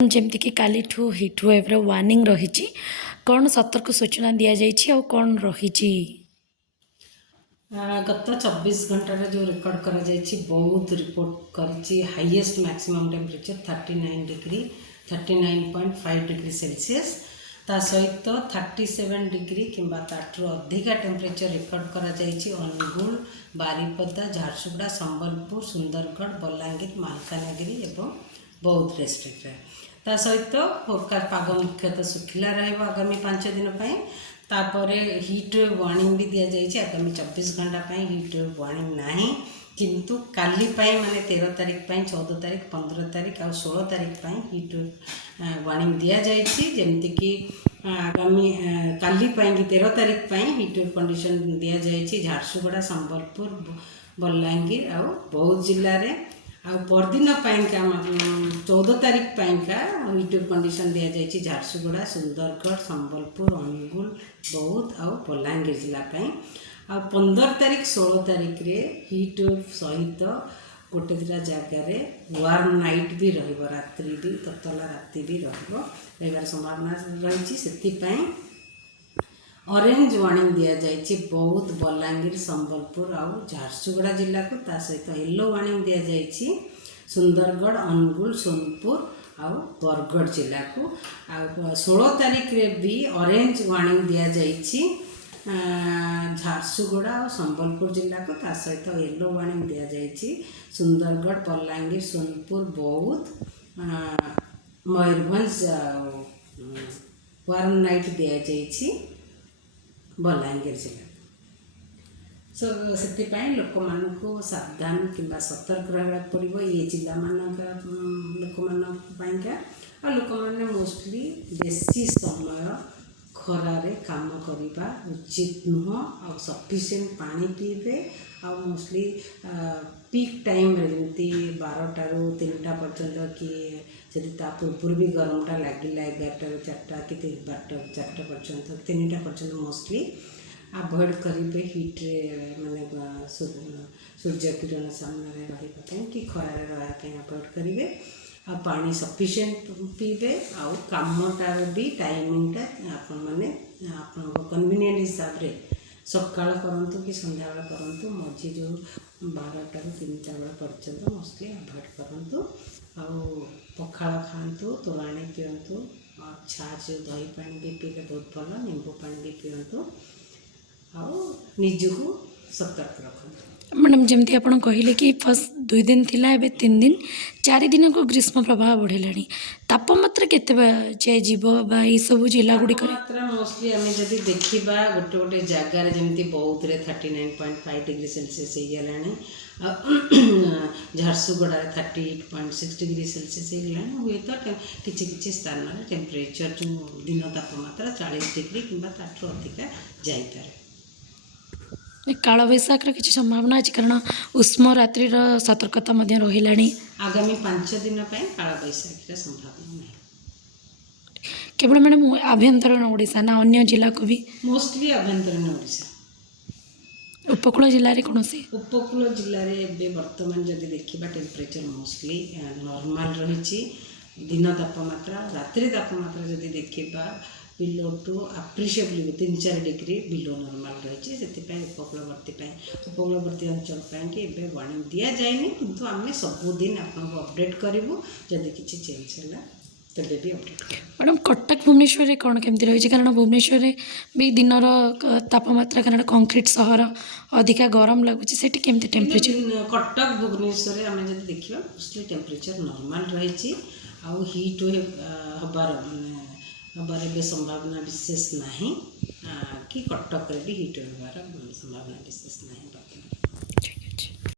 ଯେମିତିକି କାଲିଠୁ hit ୱେଭ୍ର warning ରହିଛି। କ'ଣ ସତର୍କ ସୂଚନା ଦିଆଯାଇଛି ଆଉ କ'ଣ ରହିଛି? ଗତ 24 ଘଣ୍ଟାରେ ଯେଉଁ ରେକର୍ଡ଼ କରାଯାଇଛି ବହୁତ ରିପୋର୍ଟ କରିଛି highest maximum temperature 39 degree 39.5 degree Celsius. ତା ସହିତ 37 ଡିଗ୍ରୀ କିମ୍ବା ତାଠୁ ଅଧିକା ଟେମ୍ପରେଚର ରେକର୍ଡ଼ କରାଯାଇଛି ଅନୁଗୁଳ, ବାରିପଦା, ଝାରସୁଗୁଡ଼ା, ସମ୍ବଲପୁର, ସୁନ୍ଦରଗଡ଼, ବଲାଙ୍ଗୀର, ମାଲକାନଗିରି ଏବଂ ବୌଦ୍ଧ ଡିଷ୍ଟ୍ରିକ୍ଟରେ। ତା ସହିତ ପାଗ ମୁଖ୍ୟତଃ ଶୁଖିଲା ରହିବ ଆଗାମୀ 5 ଦିନ ପାଇଁ। ତାପରେ ହିଟ୍ ୱେଭ୍ ୱାର୍ଣ୍ଣିଂ ବି ଦିଆଯାଇଛି ଆଗାମୀ 24 ଘଣ୍ଟା ପାଇଁ। ହିଟ୍ ୱେଭ୍ ୱାର୍ଣ୍ଣିଂ ନାହିଁ, କିନ୍ତୁ କାଲି ପାଇଁ ମାନେ 13 ତାରିଖ ପାଇଁ, 14 ତାରିଖ, 15 ତାରିଖ ଆଉ 16 ତାରିଖ ପାଇଁ ହିଟ୍ ୱେଭ୍ ୱାର୍ଣ୍ଣିଂ ଦିଆଯାଇଛି। ଯେମିତିକି ଆଗାମୀ କାଲି ପାଇଁକି 13 ତାରିଖ ପାଇଁ ହିଟ୍ ୱେଭ୍ କଣ୍ଡିସନ୍ ଦିଆଯାଇଛି ଝାରସୁଗୁଡ଼ା, ସମ୍ବଲପୁର, ବଲାଙ୍ଗୀର ଆଉ ବୌଦ୍ଧ ଜିଲ୍ଲାରେ। ଆଉ ପରଦିନ ପାଇଁକା 14 ତାରିଖ ପାଇଁକା ହିଟ୍ ୱେଭ୍ କଣ୍ଡିସନ୍ ଦିଆଯାଇଛି ଝାରସୁଗୁଡ଼ା, ସୁନ୍ଦରଗଡ଼, ସମ୍ବଲପୁର, ଅନୁଗୁଳ, ବୌଦ୍ଧ ଆଉ ବଲାଙ୍ଗୀର ଜିଲ୍ଲା ପାଇଁ। ଆଉ 15 ତାରିଖ 16 ତାରିଖରେ ହିଟ୍ ୱେଭ୍ ସହିତ ଗୋଟେ ଦୁଇଟା ଜାଗାରେ ୱାର୍ମ ନାଇଟ୍ ବି ରହିବ, ରାତ୍ରି ବି ତତଲା ରାତି ବି ରହିବାର ସମ୍ଭାବନା ରହିଛି। ସେଥିପାଇଁ ଅରେଞ୍ଜ ୱାର୍ଣ୍ଣିଂ ଦିଆଯାଇଛି ବୌଦ୍ଧ, ବଲାଙ୍ଗୀର, ସମ୍ବଲପୁର ଆଉ ଝାରସୁଗୁଡ଼ା ଜିଲ୍ଲାକୁ। ତା ସହିତ ୟେଲୋ ୱାର୍ଣ୍ଣିଂ ଦିଆଯାଇଛି ସୁନ୍ଦରଗଡ଼, ଅନୁଗୁଳ, ସୋନପୁର ଆଉ ବରଗଡ଼ ଜିଲ୍ଲାକୁ। ଆଉ 16 ତାରିଖରେ ବି ଅରେଞ୍ଜ ୱାର୍ଣ୍ଣିଂ ଦିଆଯାଇଛି ଝାରସୁଗୁଡ଼ା ଆଉ ସମ୍ବଲପୁର ଜିଲ୍ଲାକୁ। ତା ସହିତ ୟେଲୋ ୱାର୍ଣ୍ଣିଂ ଦିଆଯାଇଛି ସୁନ୍ଦରଗଡ଼, ବଲାଙ୍ଗୀର, ସୋନପୁର, ବୌଦ୍ଧ, ମୟୂରଭଞ୍ଜ ଆଉ ୱାର୍ମ ନାଇଟ୍ ଦିଆଯାଇଛି ବଲାଙ୍ଗୀର ଜିଲ୍ଲା। ସେଥିପାଇଁ ଲୋକମାନଙ୍କୁ ସାବଧାନ କିମ୍ବା ସତର୍କ ରହିବାକୁ ପଡ଼ିବ ଏ ଜିଲ୍ଲାମାନଙ୍କ ଲୋକମାନଙ୍କ ପାଇଁକା। ଆଉ ଲୋକମାନେ ମୋଷ୍ଟଲି ବେଶୀ ସମୟ ଖରାରେ କାମ କରିବା ଉଚିତ ନୁହଁ। ଆଉ ସଫିସିଏଣ୍ଟ ପାଣି ପିଇବେ। ଆଉ ମୋଷ୍ଟଲି ପିକ୍ ଟାଇମ୍ରେ ଯେମିତି 12ଟାରୁ 3ଟା ପର୍ଯ୍ୟନ୍ତ, କି ଯଦି ତା ପୂର୍ବରୁ ବି ଗରମଟା ଲାଗିଲା 11ଟାରୁ 4ଟା କି 12ଟାରୁ 4ଟା ପର୍ଯ୍ୟନ୍ତ, 3ଟା ପର୍ଯ୍ୟନ୍ତ ମୋଷ୍ଟଲି ଆଭଏଡ଼ କରିବେ ହିଟ୍ରେ, ମାନେ ସୂର୍ଯ୍ୟ କିରଣ ସାମ୍ନାରେ ରହିବା ପାଇଁ କି ଖରାରେ ରହିବା ପାଇଁ ଆଭଏଡ଼ କରିବେ। ଆଉ ପାଣି ସଫିସିଏଣ୍ଟ ପିଇବେ। ଆଉ କାମଟାର ବି ଟାଇମିଂଟା ଆପଣମାନେ ଆପଣଙ୍କ କନଭିନିଏଣ୍ଟ ହିସାବରେ ସକାଳ କରନ୍ତୁ କି ସନ୍ଧ୍ୟାବେଳେ କରନ୍ତୁ, ମଝି ଯେଉଁ 12ଟାରୁ 3ଟା ବେଳ ପର୍ଯ୍ୟନ୍ତ ମୋଷ୍ଟଲି ଆଭଏଡ଼ କରନ୍ତୁ। ଆଉ ପଖାଳ ଖାଆନ୍ତୁ, ତୋରାଣି ପିଅନ୍ତୁ, ଛାଚ୍ ଦହି ପାଣି ବି ପିଇଲେ ବହୁତ ଭଲ, ନିମ୍ବୁ ପାଣି ବି ପିଅନ୍ତୁ। ଆଉ ନିଜକୁ ସତର୍କ ରଖନ୍ତୁ। ମ୍ୟାଡ଼ାମ୍, ଯେମିତି ଆପଣ କହିଲେ କି ଫାର୍ଷ୍ଟ 2 ଦିନ ଥିଲା, ଏବେ 3 ଦିନ 4 ଦିନକୁ ଗ୍ରୀଷ୍ମ ପ୍ରବାହ ବଢ଼ିଲାଣି। ତାପମାତ୍ରା କେତେ ଯାଏ ଯିବ ବା ଏଇସବୁ ଜିଲ୍ଲା ଗୁଡ଼ିକରେ? ତାପମାତ୍ରା ମୋଷ୍ଟଲି ଆମେ ଯଦି ଦେଖିବା ଗୋଟେ ଗୋଟେ ଜାଗାରେ, ଯେମିତି ବୌଦ୍ଧରେ 39.5 ଡିଗ୍ରୀ ସେଲସିୟସ୍ ହେଇଗଲାଣି, ଆଉ ଝାରସୁଗୁଡ଼ାରେ 38.6 ଡିଗ୍ରୀ ସେଲସିୟସ୍ ହେଇଗଲାଣି। ହୁଏତ କିଛି କିଛି ସ୍ଥାନରେ ଟେମ୍ପରେଚର ଯେଉଁ ଦିନ ତାପମାତ୍ରା 40 ଡିଗ୍ରୀ କିମ୍ବା ତାଠୁ ଅଧିକା ଯାଇପାରେ। କାଳବୈଶାଖୀର କିଛି ସମ୍ଭାବନା ଅଛି? କାରଣ ଉଷ୍ମ ରାତ୍ରିର ସତର୍କତା ମଧ୍ୟ ରହିଲାଣି। ଆଗାମୀ 5 ଦିନ ପାଇଁ କାଳବୈଶାଖୀର ସମ୍ଭାବନା ନାହିଁ। କେବଳ ମ୍ୟାଡ଼ାମ୍ ଆଭ୍ୟନ୍ତରୀଣ ଓଡ଼ିଶା ନା ଅନ୍ୟ ଜିଲ୍ଲାକୁ ବି? ମୋଷ୍ଟଲି ଆଭ୍ୟନ୍ତରୀଣ ଓଡ଼ିଶା। ଉପକୂଳ ଜିଲ୍ଲାରେ କୌଣସି? ଉପକୂଳ ଜିଲ୍ଲାରେ ଏବେ ବର୍ତ୍ତମାନ ଯଦି ଦେଖିବା ଟେମ୍ପରେଚର ମୋଷ୍ଟଲି ନର୍ମାଲ୍ ରହିଛି। ଦିନ ତାପମାତ୍ରା, ରାତ୍ରି ତାପମାତ୍ରା ଯଦି ଦେଖିବା below to appreciably 3-4 degree below normal ରହିଛି। ସେଥିପାଇଁ ଉପକୂଳବର୍ତ୍ତୀ ଅଞ୍ଚଳ ପାଇଁକି ଏବେ ୱାର୍ଣ୍ଣିଂ ଦିଆଯାଇନି, କିନ୍ତୁ ଆମେ ସବୁଦିନ ଆପଣଙ୍କୁ ଅପଡ଼େଟ୍ କରିବୁ। ଯଦି କିଛି ଚେଞ୍ଜ ହେଲା ତେବେ ବି ଅପଡ଼େଟ୍ କରିବୁ। ମ୍ୟାଡ଼ାମ୍, କଟକ ଭୁବନେଶ୍ୱରରେ କ'ଣ କେମିତି ରହିଛି? କାରଣ ଭୁବନେଶ୍ୱରରେ ବି ଦିନର ତାପମାତ୍ରା, କାରଣ କଂକ୍ରିଟ୍ ସହର, ଅଧିକା ଗରମ ଲାଗୁଛି। ସେଠି କେମିତି ଟେମ୍ପରେଚର? କଟକ ଭୁବନେଶ୍ୱରରେ ଆମେ ଯଦି ଦେଖିବା ମୋଷ୍ଟଲି ଟେମ୍ପରେଚର ନର୍ମାଲ୍ ରହିଛି। ଆଉ ହିଟ୍ ୱେଭ୍ ହେବାର ଏବେ ସମ୍ଭାବନା ବିଶେଷ ନାହିଁ, କି କଟକରେ ବି ହିଟ୍ ୱେଭ୍ ହେବାର ସମ୍ଭାବନା ବିଶେଷ ନାହିଁ ବର୍ତ୍ତମାନ।